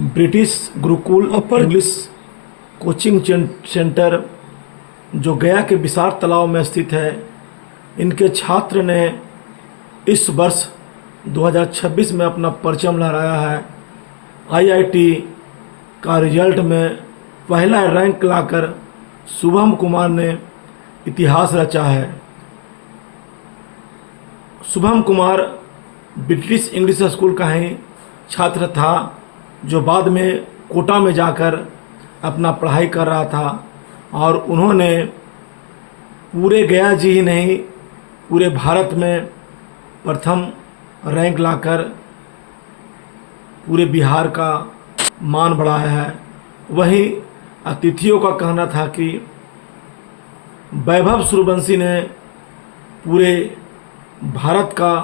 British Gurukul English coaching centre जो गया के विशाल तालाब में स्थित है, इनके छात्र ने इस वर्ष 2026 में अपना परचम लहराया है। आईआईटी का रिजल्ट में पहला रैंक लाकर शुभम कुमार ने इतिहास रचा है। Shubham Kumar British English school का ही छात्र था, जो बाद में कोटा में जाकर अपना पढ़ाई कर रहा था और उन्होंने पूरे गया जी ही नहीं, पूरे भारत में प्रथम रैंक लाकर पूरे बिहार का मान बढ़ाया है। वहीं अतिथियों का कहना था कि वैभव सूर्यवंशी ने पूरे भारत का,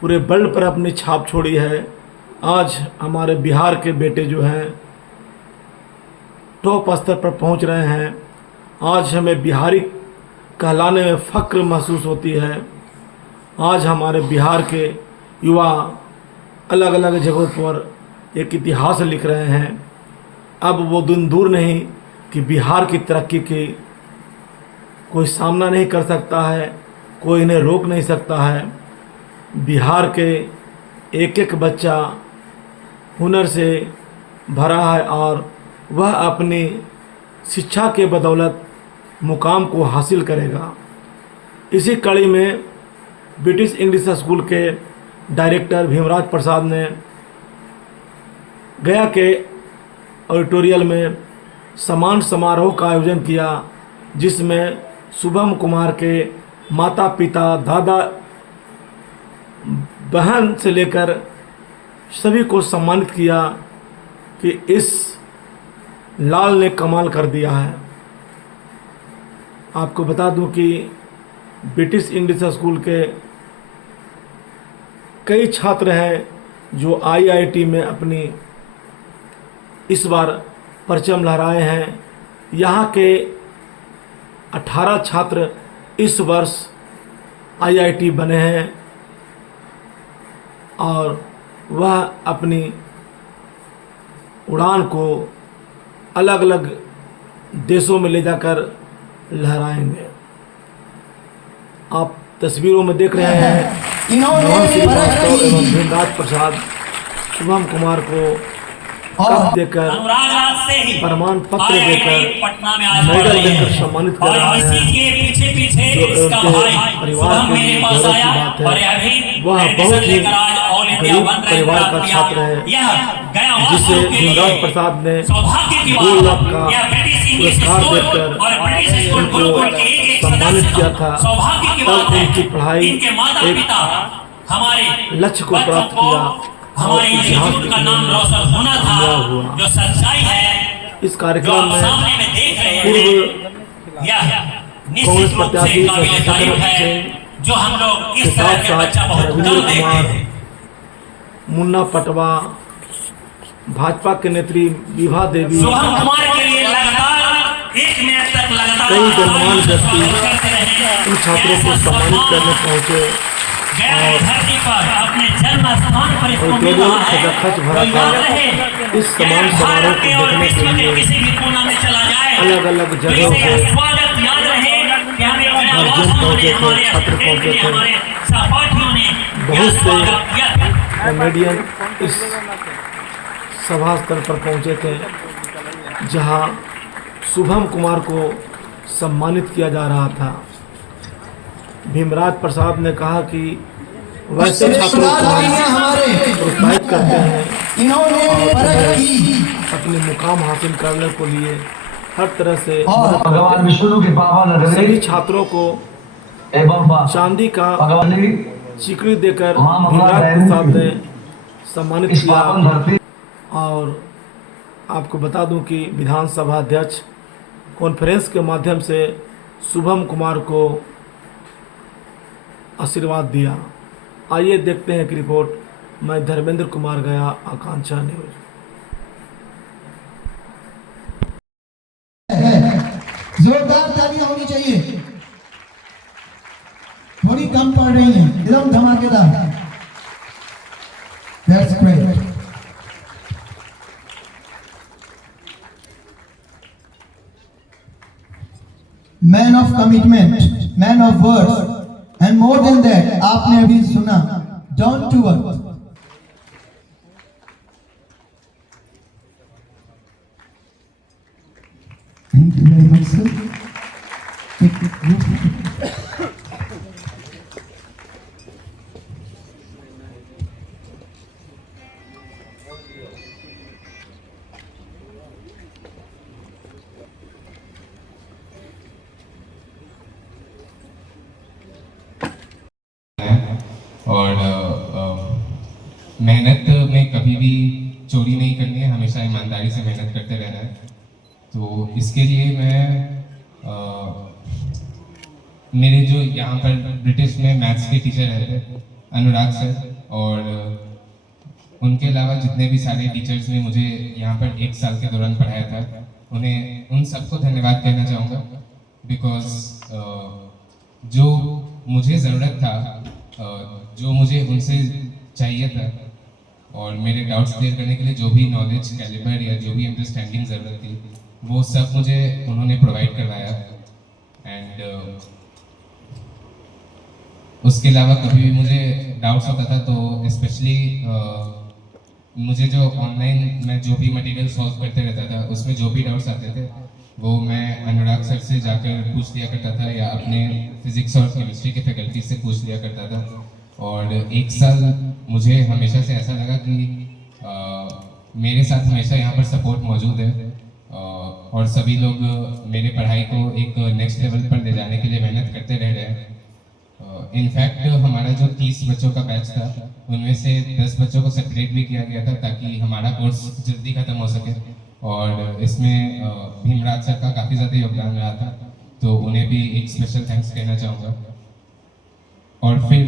पूरे वर्ल्ड पर अपनी छाप छोड़ी है। आज हमारे बिहार के बेटे जो हैं टॉप स्तर पर पहुंच रहे हैं। आज हमें बिहारी कहलाने में फ़ख्र महसूस होती है। आज हमारे बिहार के युवा अलग अलग जगहों पर एक इतिहास लिख रहे हैं। अब वो दिन दूर नहीं कि बिहार की तरक्की की कोई सामना नहीं कर सकता है, कोई इन्हें रोक नहीं सकता है। बिहार के एक एक बच्चा हुनर से भरा है और वह अपनी शिक्षा के बदौलत मुकाम को हासिल करेगा। इसी कड़ी में ब्रिटिश इंग्लिश स्कूल के डायरेक्टर भीमराज प्रसाद ने गया के ऑडिटोरियल में सम्मान समारोह का आयोजन किया, जिसमें शुभम कुमार के माता पिता, दादा, बहन से लेकर सभी को सम्मानित किया कि इस लाल ने कमाल कर दिया है। आपको बता दूं कि ब्रिटिश इंग्लिश स्कूल के कई छात्र हैं जो आईआईटी में अपनी इस बार परचम लहराए हैं। यहाँ के 18 छात्र इस वर्ष आईआईटी बने हैं और वह अपनी उड़ान को अलग अलग देशों में ले जाकर लहराएंगे। आप तस्वीरों में देख रहे हैं मोहन श्रीवास्तव एवं भीमराज प्रसाद शुभम कुमार को कप देकर, प्रमाण पत्र देकर, मेडल देकर सम्मानित कर रहा है। जो उनके परिवार के लिए गौरव की बात है। वह बहुत ही गरीब परिवार का छात्र है, जिसे भीमराज प्रसाद ने 2 लाख का पुरस्कार देकर उनको सम्मानित किया था। तब उनकी पढ़ाई एक लक्ष्य को प्राप्त किया और इतिहास लिखने में कामयाब हुआ। जो सच्चाई है, इस कार्यक्रम में पूर्व कांग्रेस प्रत्याशी जो हम लोग के साथ साथ रविंद्र कुमार, मुन्ना पटवा, भाजपा के नेत्री विभा देवी, कई गणमान्य व्यक्ति इन छात्रों को सम्मानित करने पहुंचे और ऑडिटोरियम खच भरा था। इस सम्मान समारोह को देखने के लिए अलग अलग जगहों से अर्जुन पहुंचे थे, छात्र पहुंचे थे। बहुत से कॉमेडियन इस सभा स्थल पर पहुंचे थे, जहां शुभम कुमार को सम्मानित किया जा रहा था। भीमराज प्रसाद ने कहा कि वैसे छात्रों को प्रोत्साहित करते हैं और अपने मुकाम हासिल करने को लिए हर तरह से भगवान विष्णु के पावन सभी छात्रों को चांदी का सिकड़ी देकर भीमराज प्रसाद ने सम्मानित किया। और आपको बता दूं कि विधानसभा अध्यक्ष कॉन्फ्रेंस के माध्यम से शुभम कुमार को आशीर्वाद दिया। आइए देखते हैं एक रिपोर्ट। मैं धर्मेंद्र कुमार गया, आकांक्षा न्यूज। जोरदार तालियां होनी चाहिए। थोड़ी कम पड़ रही हैं, एकदम धमाकेदार। That's great. Man of commitment, man of words and more than that आपने अभी सुना down to earth. Thank you very much sir. और मेहनत में कभी भी चोरी नहीं करनी है, हमेशा ईमानदारी से मेहनत करते रहना है। तो इसके लिए मैं मेरे जो यहाँ पर ब्रिटिश में मैथ्स के टीचर रहते अनुराग सर, और उनके अलावा जितने भी सारे टीचर्स ने मुझे यहाँ पर 1 साल के दौरान पढ़ाया था, उन्हें उन सबको धन्यवाद कहना चाहूँगा। बिकॉज जो मुझे ज़रूरत था, जो मुझे उनसे चाहिए था, और मेरे डाउट्स क्लियर करने के लिए जो भी नॉलेज कैलिबर या जो भी अंडरस्टैंडिंग ज़रूरत थी, वो सब मुझे उन्होंने प्रोवाइड करवाया। एंड उसके अलावा कभी भी मुझे डाउट्स होता था तो स्पेशली मुझे जो ऑनलाइन मैं जो भी मटेरियल सॉल्व करते रहता था, उसमें जो भी डाउट्स आते थे वो मैं अनुराग सर से जाकर पूछ लिया करता था, या अपने फिजिक्स और केमिस्ट्री के फैकल्टी से पूछ लिया करता था। और 1 साल मुझे हमेशा से ऐसा लगा कि मेरे साथ हमेशा यहाँ पर सपोर्ट मौजूद है, और सभी लोग मेरे पढ़ाई को एक नेक्स्ट लेवल पर ले जाने के लिए मेहनत करते रह रहे हैं। इनफैक्ट हमारा जो 30 बच्चों का बैच था, उनमें से 10 बच्चों को सेपरेट भी किया गया था ताकि हमारा कोर्स जल्दी ख़त्म हो सके। और इसमें भीमराज सर का काफ़ी ज़्यादा योगदान रहा था, तो उन्हें भी एक स्पेशल थैंक्स कहना चाहूँगा। और फिर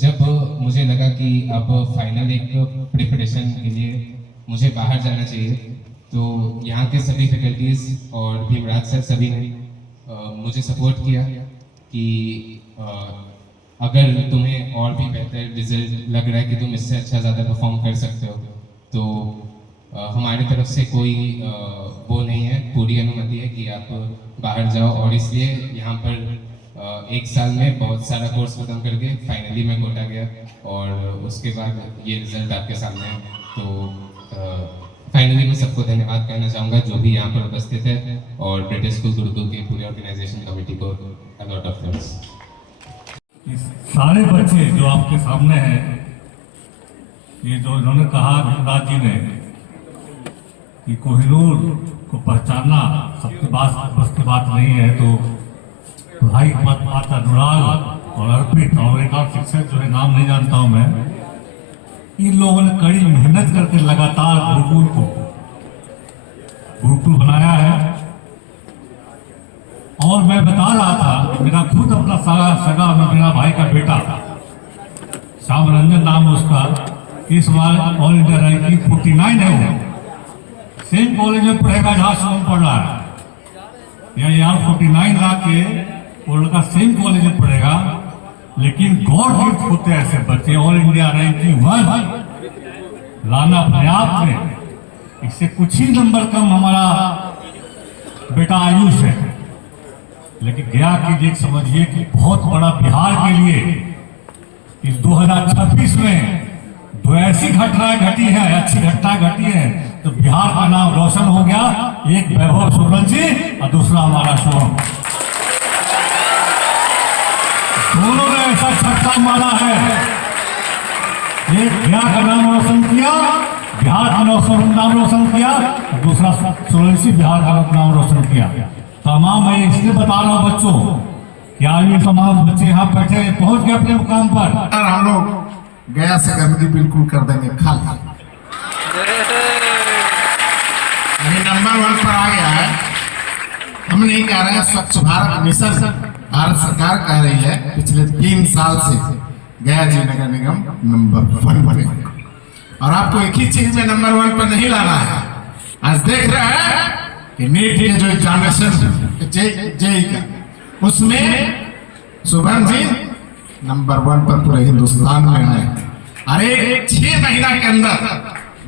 जब मुझे लगा कि अब फाइनल एक प्रिपरेशन के लिए मुझे बाहर जाना चाहिए, तो यहाँ के सभी फैकल्टीज़ और भीमराज सर सभी ने मुझे सपोर्ट किया कि अगर तुम्हें और भी बेहतर रिजल्ट लग रहा है कि तुम इससे अच्छा ज़्यादा परफॉर्म कर सकते हो, तो हमारी तरफ से कोई वो नहीं है, पूरी अनुमति है कि आप बाहर जाओ। और इसलिए यहाँ पर 1 साल में बहुत सारा कोर्स खत्म करके फाइनली मैं कोटा गया, और उसके बाद ये रिजल्ट आपके सामने है। तो फाइनली मैं सबको धन्यवाद कहना चाहूँगा जो भी यहाँ पर उपस्थित है, और ब्रिटिश स्कूल गुरुकुल के पूरे ऑर्गेनाइजेशन कमेटी को अ लॉट ऑफ थैंक्स। सारे बच्चे जो आपके सामने हैं, ये जो इन्होंने कहा भीमराज जी ने कि कोहिनूर को पहचानना सबके बस की बात नहीं है, तो भाई बात अनुराग और अर्पित और एक और शिक्षक जो है नाम नहीं जानता हूँ मैं, इन लोगों ने कड़ी मेहनत करके लगातार गुरुकुल बनाया है। और मैं बता रहा था, मेरा खुद अपना सगा मेरा भाई का बेटा श्याम रंजन नाम है उसका, इस बार ऑल इंडिया रैंकिंग 49 है। वो सेम कॉलेज में पढ़ेगा जहाँ शुभम पढ़ रहा है, या यहाँ 49 ला के वो लड़का सेम कॉलेज में पढ़ेगा। लेकिन गॉड गिफ्ट होते हैं ऐसे बच्चे, ऑल इंडिया रैंकिंग 1 लाना अपने आप में, इससे कुछ ही नंबर कम हमारा बेटा आयुष है। लेकिन गया की देख समझिए कि बहुत बड़ा बिहार के लिए इस 2026 में 2 ऐसी घटनाएं घटी है, अच्छी घटनाएं घटी है, तो बिहार का नाम रोशन हो गया। एक वैभव सूरजजी और दूसरा हमारा शुभम, दोनों ने ऐसा छक्का मारा है, एक गया का नाम रोशन किया, बिहार का नाम रोशन किया, दूसरा सूरजजी बिहार का नाम रोशन किया। तमाम मैं इसलिए बता रहा हूँ बच्चों कि आज ये तमाम बच्चे यहाँ बैठे पहुंच गए अपने मुकाम पर। हम लोग गया से गंदगी बिल्कुल कर देंगे खाली, नंबर 1 पर आ गया है। हम नहीं कह रहे हैं, स्वच्छ भारत मिशन भारत सरकार कह रही है पिछले 3 साल से गया जी नगर निगम नंबर 1 बने, और आपको एक ही चीज में नंबर 1 पर नहीं लाना है। आज देख रहे हैं कि नीट के जो एग्जामिनेशन जेई का, उसमें शुभम जी नंबर 1 पर पूरे हिंदुस्तान में है। अरे 6 महीना के अंदर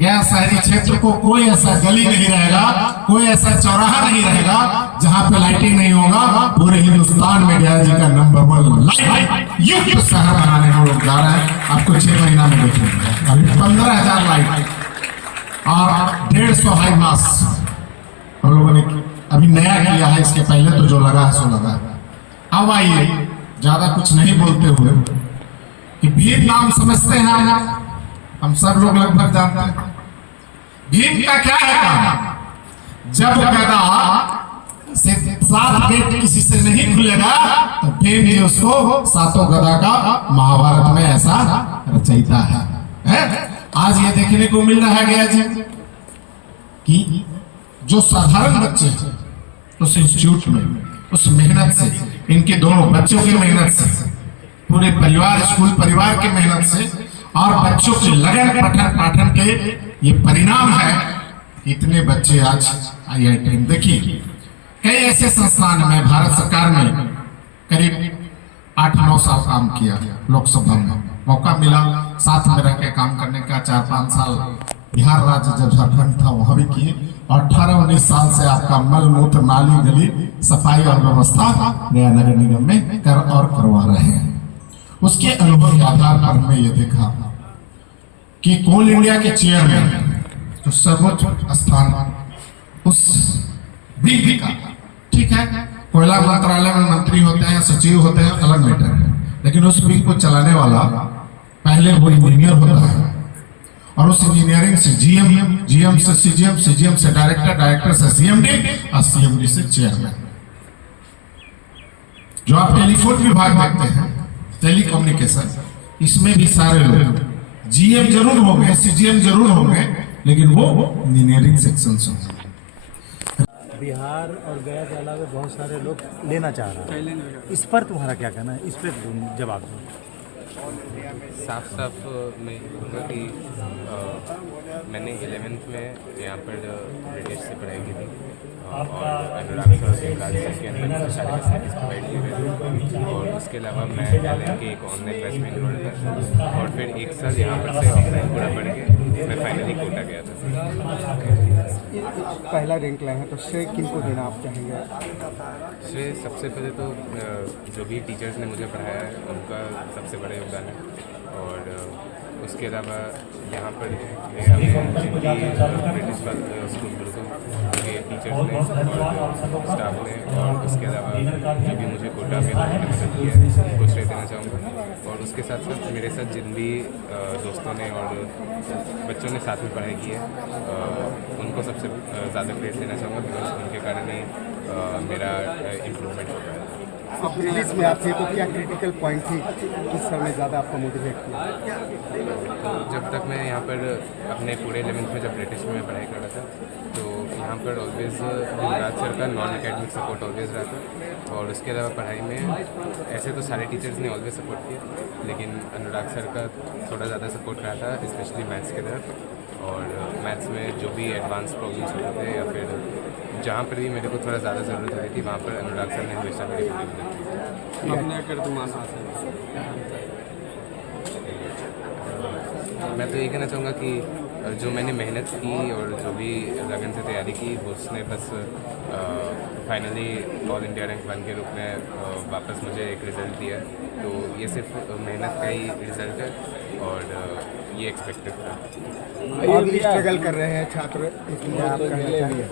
गया शहरी क्षेत्र को कोई ऐसा गली नहीं रहेगा, कोई ऐसा चौराहा नहीं रहेगा जहां पे लाइटिंग नहीं होगा। पूरे हिंदुस्तान में गया जी का नंबर 1 लाइट युक्त शहर बनाने हम लोग जा रहे हैं। आपको 6 महीना में देखेंगे अभी 15,000 लाइट और 150 हाई मास हम लोगों ने अभी नया किया है। इसके पहले तो जो लगा है सो लगा है। अब आइए ज्यादा कुछ नहीं बोलते हुए कि भीम नाम समझते हैं हम सब लोग लगभग जानते हैं। भीम का क्या है काम? जब गदा से 7 गेट किसी से नहीं खुलेगा तो भीम जी उसको 7 गदा का महाभारत में ऐसा रचयिता है? आज ये देखने को मिल रहा है गया जी कि जो साधारण बच्चे उस इंस्टीट्यूट में उस मेहनत से, इनके दोनों बच्चों की मेहनत से, पूरे परिवार स्कूल परिवार की मेहनत से और बच्चों के लगन पठन पाठन के ये परिणाम है। इतने बच्चे आज IIT में देखिए कई ऐसे संस्थान में भारत सरकार ने करीब 8-9 साल काम किया। लोकसभा में मौका मिला साथ में रह के काम करने का। 4-5 साल बिहार राज्य जब झारखंड था वहां भी किए और 18-19 साल से आपका मल मूत्र नाली गली सफाई और व्यवस्था गया नगर निगम में कर और करवा रहे हैं। उसके अनुभव के आधार पर हमने ये देखा कि कोल इंडिया के चेयरमैन जो सर्वोच्च स्थान उस विंग का, ठीक है कोयला मंत्रालय में मंत्री होते हैं, सचिव होते हैं, अलग मैटर है, लेकिन उस विंग को चलाने वाला पहले वो इंजीनियर होता है और उस इंजीनियरिंग से GM से CGM से डायरेक्टर से CMD और CMD से चेयरमैन। जो आप टेलीफोन विभाग देखते हैं टेलीकम्युनिकेशन, इसमें भी सारे लोग GM जरूर होंगे, CGM जरूर होंगे, लेकिन वो इंजीनियरिंग सेक्शन से होंगे। बिहार और गया के अलावा बहुत सारे लोग लेना चाह रहे हैं, इस पर तुम्हारा क्या कहना है? इस पर जवाब दो। साफ मैं कहूँगा कि मैंने 11th में यहाँ पर ब्रिटिश से पढ़ाई की थी और अनुराग सर के क्लासेस के अंदर सारे फैसिलिटीज प्रोवाइड किए गए थे। और उसके अलावा मैं LM के एक ऑनलाइन बैच में इनरोल था और फिर 1 साल यहाँ पर से ऑफलाइन पूरा पढ़ के मैं फाइनली कोटा गया था। पहला रैंक लाए हैं तो श्रेय किनको देना आप चाहेंगे? श्रेय सबसे पहले तो जो भी टीचर्स ने मुझे पढ़ाया है उनका सबसे बड़ा योगदान है। और उसके अलावा यहाँ पर ब्रिटिश स्कूल बिल्कुल उनके टीचर्स ने और स्टाफ ने और उसके अलावा जो भी मुझे कोटा में मदद किया है उनको श्रेय देना चाहूँगा। और उसके साथ साथ मेरे साथ जिन भी दोस्तों ने और बच्चों ने साथ में पढ़ाई की है उनको सबसे ज़्यादा क्रेडिट देना चाहूँगा, बिकॉज उनके कारण ही मेरा इम्प्रूवमेंट हो गया। आप ब्रिटिश में आप थे तो क्या क्रिटिकल पॉइंट थी किस सर ने ज़्यादा आपको मोटिवेट किया? तो जब तक मैं यहाँ पर अपने पूरे 11th में जब ब्रिटिश में पढ़ाई कर रहा था तो यहाँ पर ऑलवेज अनुराग सर का नॉन एकेडमिक सपोर्ट ऑलवेज रहा था। और उसके अलावा पढ़ाई में ऐसे तो सारे टीचर्स ने ऑलवेज सपोर्ट किया, लेकिन अनुराग सर का थोड़ा ज़्यादा सपोर्ट रहा था, स्पेशली मैथ्स के तरफ। और मैथ्स में जो भी एडवांस प्रॉब्लम्स होते थे या फिर जहाँ पर भी मेरे को थोड़ा ज़्यादा ज़रूरत आई थी वहाँ पर अनुराग सर ने हमेशा मेरी पूरी मदद की। मैं तो ये कहना चाहूँगा कि जो मैंने मेहनत की और जो भी लगन से तैयारी की उसने बस फाइनली ऑल इंडिया रैंक 1 के रूप में वापस मुझे एक रिज़ल्ट दिया। तो ये सिर्फ मेहनत का ही रिज़ल्ट है और ये एक्सपेक्टेड था। और भी स्ट्रगल कर रहे हैं छात्र, इसलिए आप कहना चाहिए।